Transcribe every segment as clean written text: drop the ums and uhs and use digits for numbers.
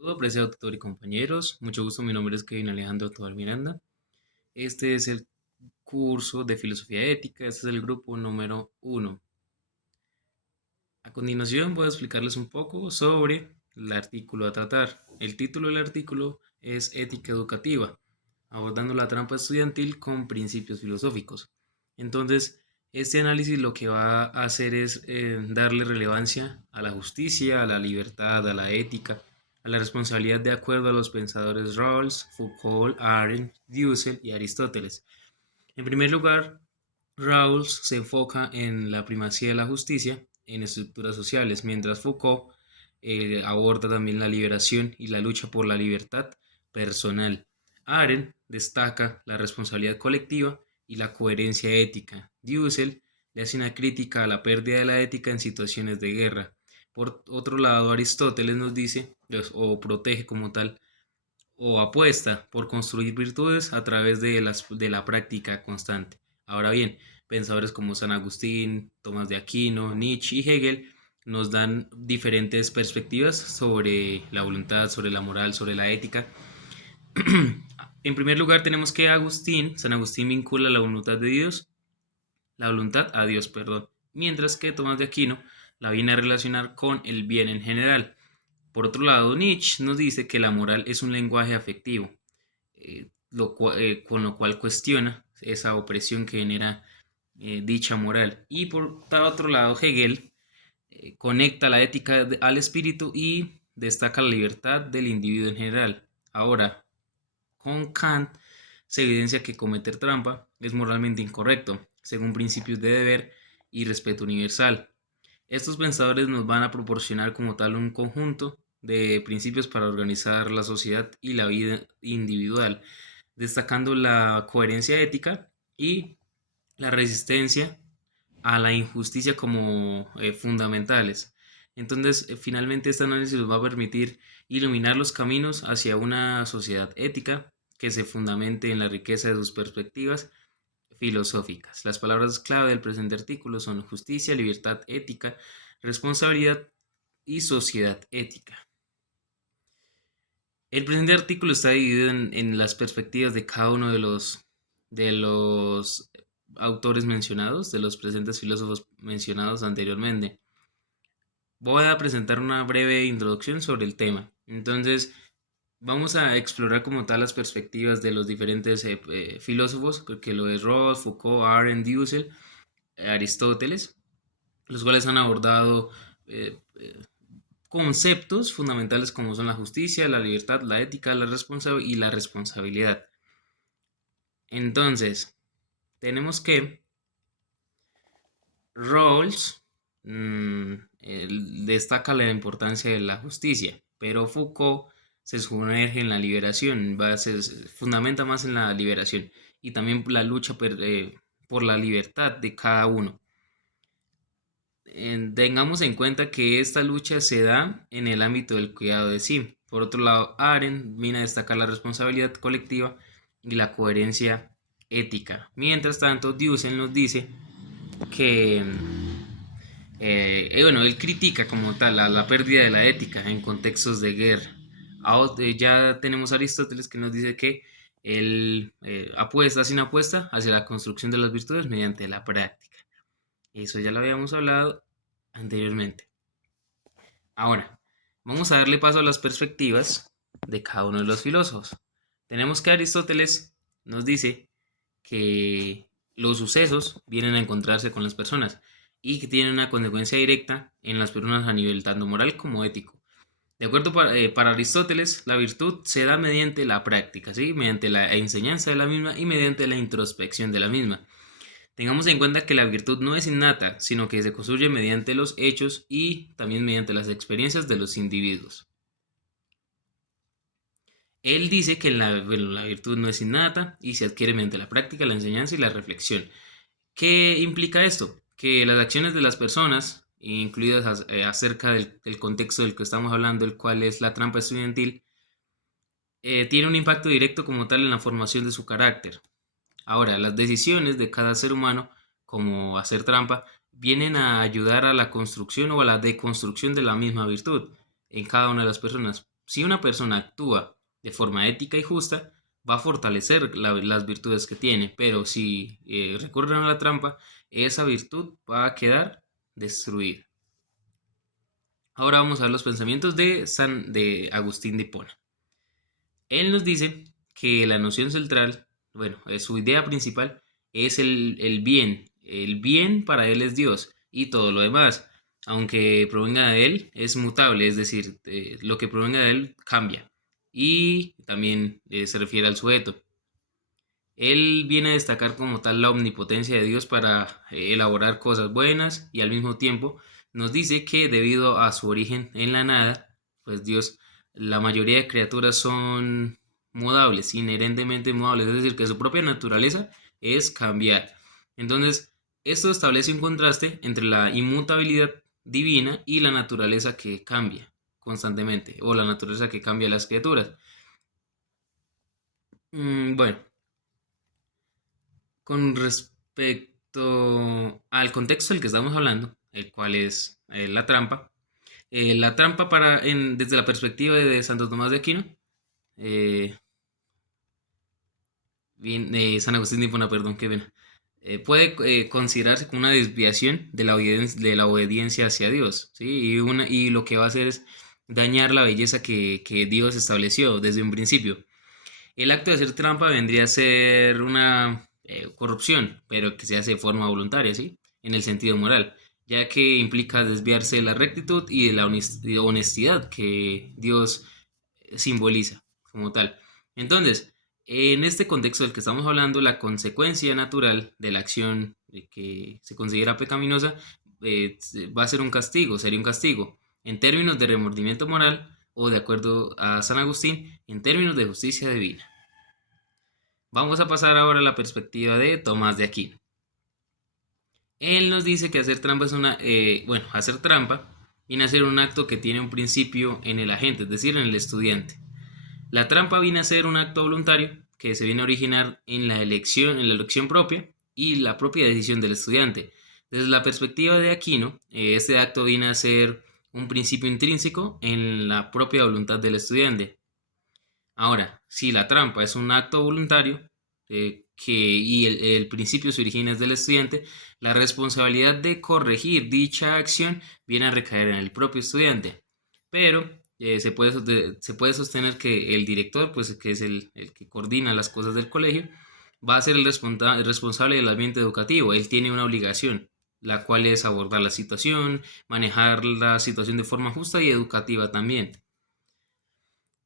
Saludos, apreciado tutor y compañeros. Mucho gusto, mi nombre es Kevin Alejandro Tobar Miranda. Este es el curso de Filosofía Ética. Este es el grupo número uno. A continuación voy a explicarles un poco sobre el artículo a tratar. El título del artículo es Ética Educativa, abordando la trampa estudiantil con principios filosóficos. Entonces, este análisis lo que va a hacer es darle relevancia a la justicia, a la libertad, a la ética, a la responsabilidad de acuerdo a los pensadores Rawls, Foucault, Arendt, Dussel y Aristóteles. En primer lugar, Rawls se enfoca en la primacía de la justicia en estructuras sociales, mientras Foucault aborda también la liberación y la lucha por la libertad personal. Arendt destaca la responsabilidad colectiva y la coherencia ética. Dussel le hace una crítica a la pérdida de la ética en situaciones de guerra. Por otro lado, Aristóteles nos dice, o protege como tal, o apuesta por construir virtudes a través de la práctica constante. Ahora bien, pensadores como San Agustín, Tomás de Aquino, Nietzsche y Hegel nos dan diferentes perspectivas sobre la voluntad, sobre la moral, sobre la ética. En primer lugar tenemos que San Agustín vincula la voluntad a Dios, perdón, mientras que Tomás de Aquino la viene a relacionar con el bien en general. Por otro lado, Nietzsche nos dice que la moral es un lenguaje afectivo, con lo cual cuestiona esa opresión que genera dicha moral. Y por otro lado, Hegel conecta la ética al espíritu y destaca la libertad del individuo en general. Ahora, con Kant se evidencia que cometer trampa es moralmente incorrecto, según principios de deber y respeto universal. Estos pensadores nos van a proporcionar como tal un conjunto de principios para organizar la sociedad y la vida individual, destacando la coherencia ética y la resistencia a la injusticia como fundamentales. Entonces, finalmente este análisis nos va a permitir iluminar los caminos hacia una sociedad ética que se fundamente en la riqueza de sus perspectivas filosóficas. Las palabras clave del presente artículo son justicia, libertad, ética, responsabilidad y sociedad ética. El presente artículo está dividido en las perspectivas de cada uno de los autores mencionados, de los presentes filósofos mencionados anteriormente. Voy a presentar una breve introducción sobre el tema. Entonces, vamos a explorar como tal las perspectivas de los diferentes filósofos, que lo es Ross, Foucault, Arendt, Dussel, Aristóteles, los cuales han abordado conceptos fundamentales como son la justicia, la libertad, la ética, y la responsabilidad. Entonces, tenemos que Rawls destaca la importancia de la justicia, pero Foucault se sumerge en la liberación, se fundamenta más en la liberación y también la lucha por la libertad de cada uno. Tengamos en cuenta que esta lucha se da en el ámbito del cuidado de sí. Por otro lado, Arendt viene a destacar la responsabilidad colectiva y la coherencia ética. Mientras tanto, Dussel nos dice que, bueno, él critica como tal la pérdida de la ética en contextos de guerra. Ya tenemos a Aristóteles que nos dice que él apuesta sin apuesta hacia la construcción de las virtudes mediante la práctica. Eso ya lo habíamos hablado anteriormente. Ahora, vamos a darle paso a las perspectivas de cada uno de los filósofos. Tenemos que Aristóteles nos dice que los sucesos vienen a encontrarse con las personas y que tienen una consecuencia directa en las personas a nivel tanto moral como ético. De acuerdo para Aristóteles, la virtud se da mediante la práctica, ¿sí? Mediante la enseñanza de la misma y mediante la introspección de la misma. Tengamos en cuenta que la virtud no es innata, sino que se construye mediante los hechos y también mediante las experiencias de los individuos. Él dice que la virtud no es innata y se adquiere mediante la práctica, la enseñanza y la reflexión. ¿Qué implica esto? Que las acciones de las personas, incluidas acerca del contexto del que estamos hablando, el cual es la trampa estudiantil, tiene un impacto directo como tal en la formación de su carácter. Ahora, las decisiones de cada ser humano, como hacer trampa, vienen a ayudar a la construcción o a la deconstrucción de la misma virtud en cada una de las personas. si una persona actúa de forma ética y justa, va a fortalecer las virtudes que tiene, pero si recurren a la trampa, esa virtud va a quedar destruida. Ahora vamos a ver los pensamientos de Agustín de Hipona. Él nos dice que la noción central, bueno, su idea principal es el bien. El bien para él es Dios y todo lo demás, aunque provenga de él, es mutable, es decir, lo que provenga de él cambia. Y también se refiere al sujeto. Él viene a destacar como tal la omnipotencia de Dios para elaborar cosas buenas y al mismo tiempo nos dice que debido a su origen en la nada, pues Dios, la mayoría de criaturas son mudables, inherentemente mudables, es decir, que su propia naturaleza es cambiar. Entonces, esto establece un contraste entre la inmutabilidad divina y la naturaleza que cambia constantemente, o la naturaleza que cambia a las criaturas. Bueno, con respecto al contexto del que estamos hablando, el cual es la trampa desde la perspectiva de Santo Tomás de Aquino, eh, San Agustín de Hipona, perdón, que ven, puede considerarse como una desviación de la obediencia hacia Dios, ¿sí? Y lo que va a hacer es dañar la belleza que Dios estableció desde un principio. El acto de hacer trampa vendría a ser una corrupción, pero que se hace de forma voluntaria, ¿sí? En el sentido moral, ya que implica desviarse de la rectitud y de la honestidad que Dios simboliza como tal. Entonces, en este contexto del que estamos hablando, la consecuencia natural de la acción que se considera pecaminosa va a ser un castigo, sería un castigo. En términos de remordimiento moral, o de acuerdo a San Agustín, en términos de justicia divina. Vamos a pasar ahora a la perspectiva de Tomás de Aquino. Él nos dice que hacer trampa hacer trampa viene a ser un acto que tiene un principio en el agente, es decir, en el estudiante. La trampa viene a ser un acto voluntario que se viene a originar en la elección propia y la propia decisión del estudiante. Desde la perspectiva de Aquino, este acto viene a ser un principio intrínseco en la propia voluntad del estudiante. Ahora, si la trampa es un acto voluntario y el principio se origina del estudiante, la responsabilidad de corregir dicha acción viene a recaer en el propio estudiante. Pero se puede sostener que el director, pues que es el que coordina las cosas del colegio, va a ser el responsable del ambiente educativo. Él tiene una obligación, la cual es abordar la situación, manejar la situación de forma justa y educativa también.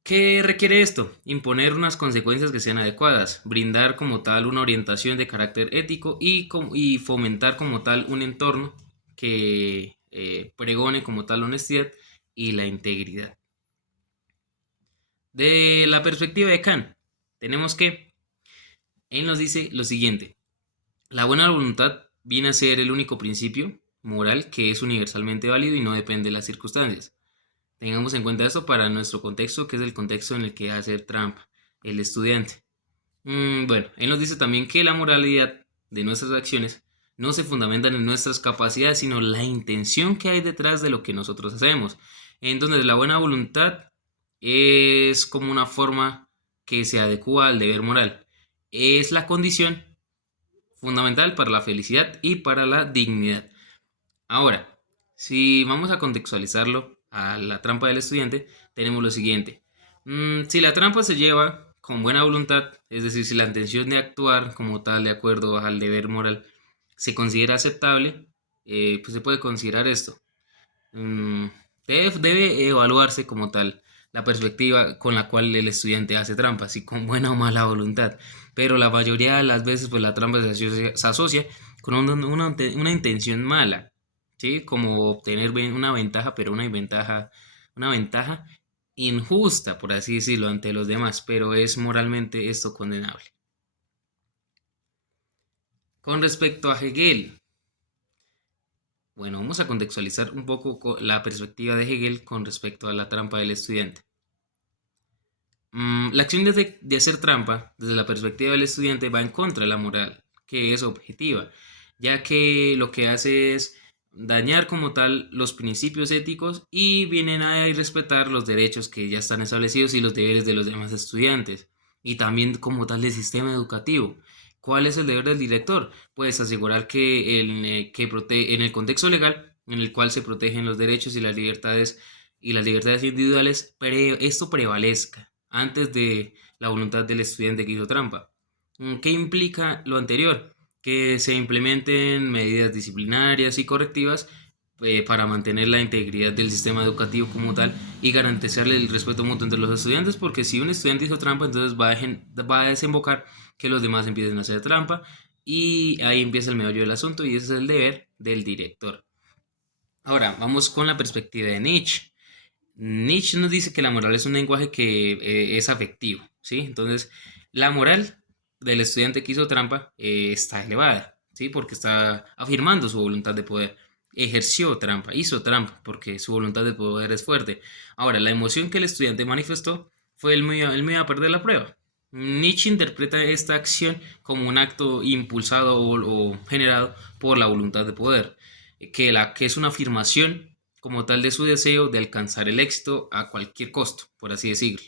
¿Qué requiere esto? Imponer unas consecuencias que sean adecuadas, brindar como tal una orientación de carácter ético y fomentar como tal un entorno que pregone como tal la honestidad y la integridad. De la perspectiva de Kant, tenemos que él nos dice lo siguiente: la buena voluntad viene a ser el único principio moral que es universalmente válido y no depende de las circunstancias. Tengamos en cuenta esto para nuestro contexto, que es el contexto en el que hace Trump, el estudiante. Bueno, él nos dice también que la moralidad de nuestras acciones no se fundamentan en nuestras capacidades, sino la intención que hay detrás de lo que nosotros hacemos. Entonces, la buena voluntad es como una forma que se adecua al deber moral. Es la condición fundamental para la felicidad y para la dignidad. Ahora, si vamos a contextualizarlo a la trampa del estudiante, tenemos lo siguiente. Si la trampa se lleva con buena voluntad, es decir, si la intención de actuar como tal de acuerdo al deber moral se considera aceptable, pues se puede considerar esto. Mm, debe evaluarse como tal la perspectiva con la cual el estudiante hace trampa, si con buena o mala voluntad. Pero la mayoría de las veces pues la trampa se asocia con una intención mala, ¿sí? Como obtener una ventaja, pero una ventaja injusta, por así decirlo, ante los demás, pero es moralmente esto condenable. Con respecto a Hegel, bueno, vamos a contextualizar un poco la perspectiva de Hegel con respecto a la trampa del estudiante. La acción de hacer trampa desde la perspectiva del estudiante va en contra de la moral, que es objetiva, ya que lo que hace es dañar como tal los principios éticos y vienen a respetar los derechos que ya están establecidos y los deberes de los demás estudiantes y también como tal del sistema educativo. ¿Cuál es el deber del director? Pues asegurar que en el contexto legal en el cual se protegen los derechos y las libertades individuales, esto prevalezca antes de la voluntad del estudiante que hizo trampa. ¿Qué implica lo anterior? Que se implementen medidas disciplinarias y correctivas para mantener la integridad del sistema educativo como tal y garantizarle el respeto mutuo entre los estudiantes, porque si un estudiante hizo trampa, entonces va a desembocar que los demás empiecen a hacer trampa y ahí empieza el meollo del asunto y ese es el deber del director. Ahora, vamos con la perspectiva de Nietzsche. Nietzsche nos dice que la moral es un lenguaje que es afectivo, ¿sí? Entonces, la moral del estudiante que hizo trampa está elevada, ¿sí? Porque está afirmando su voluntad de poder. Ejerció trampa, hizo trampa, porque su voluntad de poder es fuerte. Ahora, la emoción que el estudiante manifestó fue el mío a perder la prueba. Nietzsche interpreta esta acción como un acto impulsado o generado por la voluntad de poder, que es una afirmación como tal de su deseo de alcanzar el éxito a cualquier costo, por así decirlo.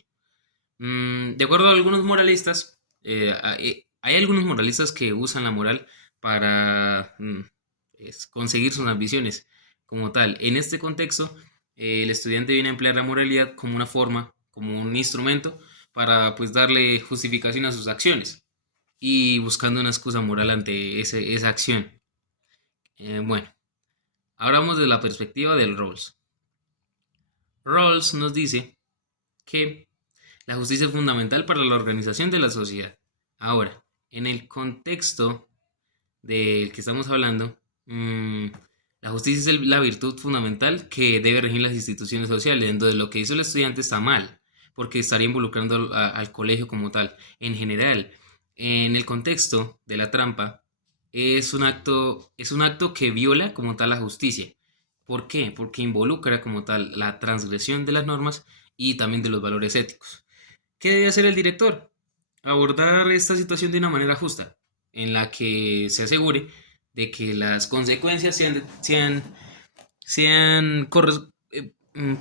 De acuerdo a algunos moralistas, hay algunos moralistas que usan la moral para conseguir sus ambiciones como tal. En este contexto, el estudiante viene a emplear la moralidad como una forma, como un instrumento para pues darle justificación a sus acciones y buscando una excusa moral ante esa acción. Bueno, ahora vamos de la perspectiva del Rawls. Rawls nos dice que la justicia es fundamental para la organización de la sociedad. Ahora, en el contexto del que estamos hablando, la justicia es la virtud fundamental que debe regir las instituciones sociales. Entonces, lo que hizo el estudiante está mal, porque estaría involucrando al colegio como tal. En general, en el contexto de la trampa, es un acto que viola como tal la justicia. ¿Por qué? Porque involucra como tal la transgresión de las normas y también de los valores éticos. ¿Qué debe hacer el director? Abordar esta situación de una manera justa, en la que se asegure de que las consecuencias sean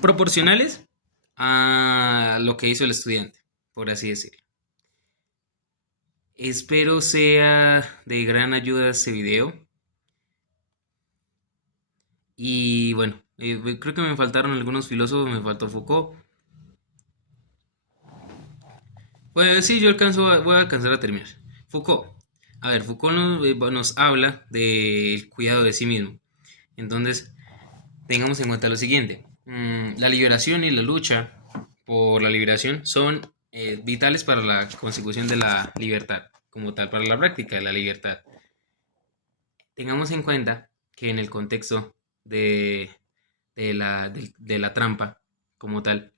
proporcionales a lo que hizo el estudiante, por así decirlo. Espero sea de gran ayuda este video y bueno, creo que me faltaron algunos filósofos, me faltó Foucault. Pues sí, voy a alcanzar a terminar. Foucault. A ver, Foucault nos habla del cuidado de sí mismo. Entonces, tengamos en cuenta lo siguiente. La liberación y la lucha por la liberación son vitales para la consecución de la libertad, como tal, para la práctica de la libertad. Tengamos en cuenta que en el contexto de, de la trampa, como tal,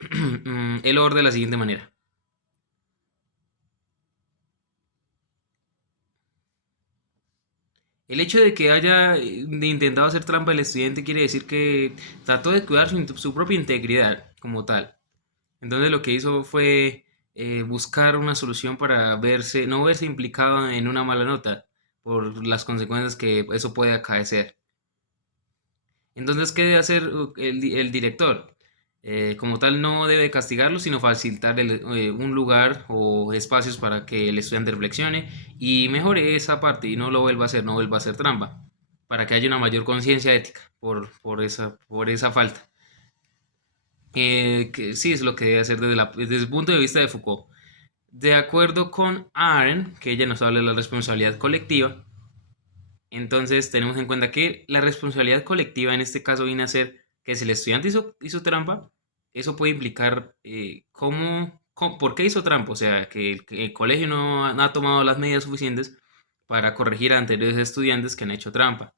él lo aborda de la siguiente manera. El hecho de que haya intentado hacer trampa el estudiante quiere decir que trató de cuidar su propia integridad como tal. Entonces lo que hizo fue buscar una solución para no verse implicado en una mala nota por las consecuencias que eso puede acaecer. Entonces, ¿qué debe hacer el director? Como tal, no debe castigarlo, sino facilitarle un lugar o espacios para que el estudiante reflexione y mejore esa parte y no lo vuelva a hacer, no vuelva a hacer trampa, para que haya una mayor conciencia ética por esa falta. Que sí es lo que debe hacer desde el punto de vista de Foucault. De acuerdo con Arendt, que ella nos habla de la responsabilidad colectiva, entonces tenemos en cuenta que la responsabilidad colectiva en este caso viene a ser que si el estudiante hizo trampa, eso puede implicar por qué hizo trampa, o sea, que el colegio no ha tomado las medidas suficientes para corregir a anteriores estudiantes que han hecho trampa.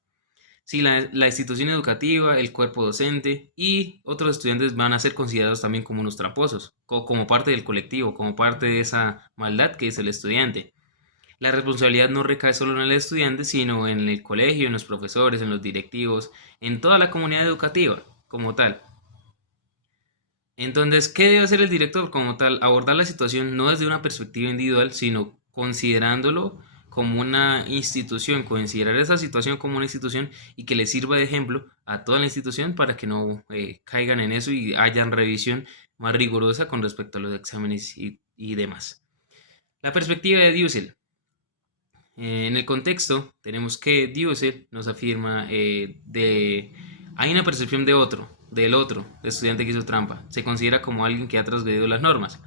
Si la institución educativa, el cuerpo docente y otros estudiantes van a ser considerados también como unos tramposos, como parte del colectivo, como parte de esa maldad que es el estudiante. La responsabilidad no recae solo en el estudiante, sino en el colegio, en los profesores, en los directivos, en toda la comunidad educativa como tal. Entonces, ¿qué debe hacer el director como tal? Abordar la situación no desde una perspectiva individual, sino considerándolo como una institución, considerar esa situación como una institución y que le sirva de ejemplo a toda la institución para que no caigan en eso y hayan revisión más rigurosa con respecto a los exámenes y demás. La perspectiva de Dussel. En el contexto, tenemos que Dussel nos afirma hay una percepción del otro, del estudiante que hizo trampa. Se considera como alguien que ha transgredido las normas.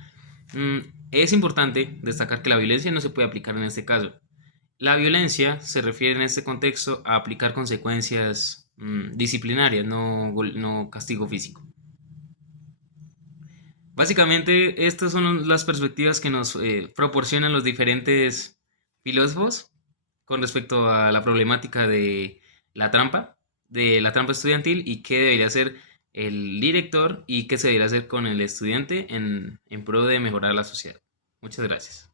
Mm, es importante destacar que la violencia no se puede aplicar en este caso. La violencia se refiere en este contexto a aplicar consecuencias disciplinarias, no castigo físico. Básicamente, estas son las perspectivas que nos proporcionan los diferentes filósofos con respecto a la problemática la trampa, de la trampa estudiantil y qué debería hacer el director y qué se debería hacer con el estudiante en pro de mejorar la sociedad. Muchas gracias.